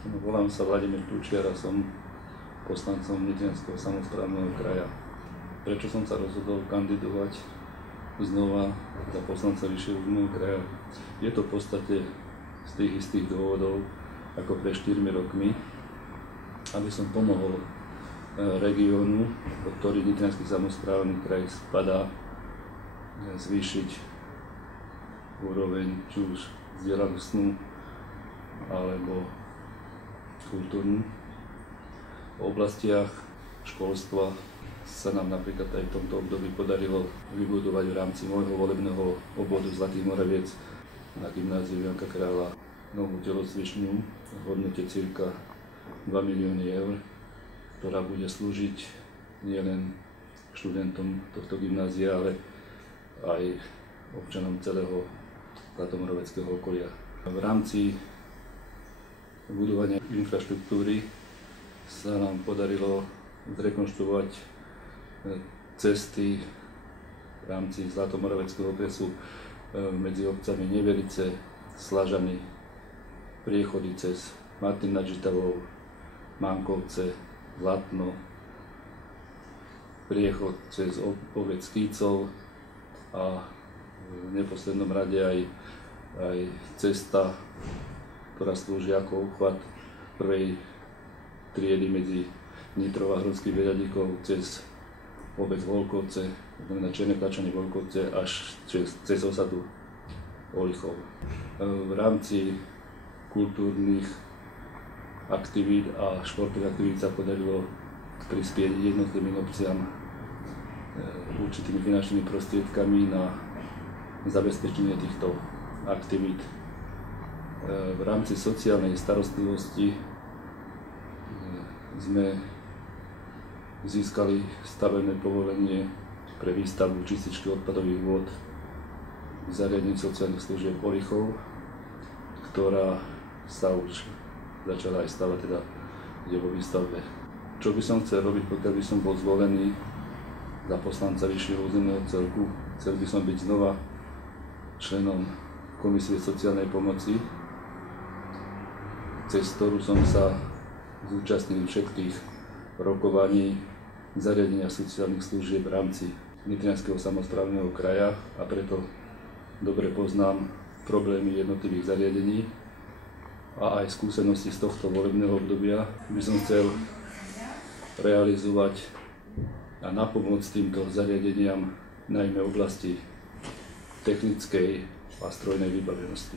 Volám sa Vladimír Tučiar a som poslancom Nitrianskeho samosprávneho kraja. Prečo som sa rozhodol kandidovať znova za poslanca vyššieho kraja? Je to v podstate z tých istých dôvodov ako pre 4 rokmi, aby som pomohol regiónu, pod ktorý Nitriansky samosprávny kraj spadá, zvýšiť úroveň či už vzdelanostnú alebo kultúrnu. V oblastiach školstva sa nám napríklad aj v tomto období podarilo vybudovať v rámci môjho volebného obvodu Zlatý Moraviec na gymnáziu Janka Kráľa novú telocvičňu v hodnote cirka 2 milióny eur, ktorá bude slúžiť nielen študentom tohto gymnázia, ale aj občanom celého zlatomoraveckého okolia. V rámci budovania infraštruktúry sa nám podarilo zrekonštruovať cesty v rámci Zlatomoraveckého okresu medzi obcami Nevelice, Slažany, priechody cez Martin nad Žitavou, Mankovce, Zlatno, priechod cez obec Kýcov a v neposlednom rade aj cesta, ktorá slúži ako obchvat prvej triedy medzi Nitrov a Hrodským Veľadíkom cez obec Volkovce, znamená Černé Kačany Volkovce až cez osadu Olichov. V rámci kultúrnych aktivít a športových aktivít sa podarilo prispieť jednotlivým obciam určitými finančnými prostriedkami na zabezpečenie týchto aktivít. V rámci sociálnej starostlivosti sme získali stavebné povolenie pre výstavbu čističky odpadových vôd v zariadení sociálnych služieb Olichov, ktorá sa už začala aj stavať, teda je vo výstavbe. Čo by som chcel robiť, pokiaľ by som bol zvolený za poslanca vyššieho územného celku? Chcel by som byť znova členom Komisie sociálnej pomoci, cez ktorú som sa zúčastnil všetkých rokovaní zariadenia sociálnych služieb v rámci Nitrianskeho samosprávneho kraja a preto dobre poznám problémy jednotlivých zariadení a aj skúsenosti z tohto volebného obdobia by som chcel realizovať a napomôcť týmto zariadeniam najmä v oblasti technickej a strojnej vybavenosti.